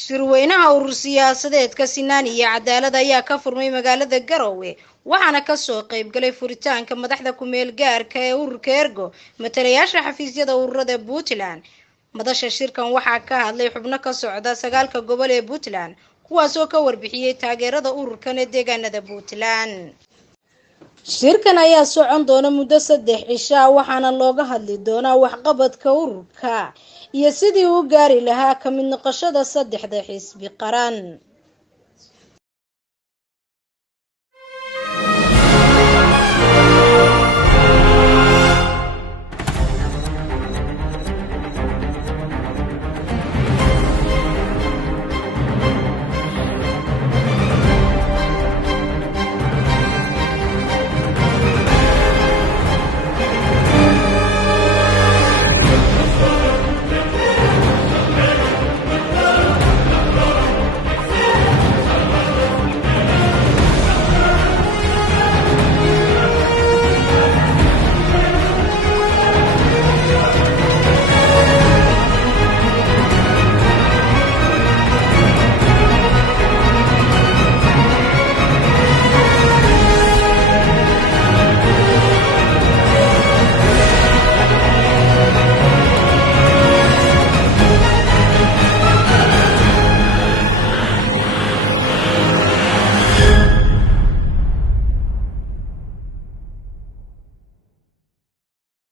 shirweynaha urur siyaasadeedka sinaan iyo cadaalad ayaa ka furmay magaalada Garowe waxaana ka soo qayb galay furitaanka madaxda ku meel gaarka ee ururka ergo matalayaasha xafiisyada ururada Puntland. madasha shirkan waxaa ka hadlay xubno ka socda 9 gobol ee Puntland kuwaas oo ka warbixiyay taageerada ururkan ee deegaanada Puntland. shirkan ayaa socon doona muddo 3 cisho waxaana looga hadli doonaa waxqabadka ururka iyo sidii uu gaari lahaa ka mid noqoshada 3 xisbi qaran.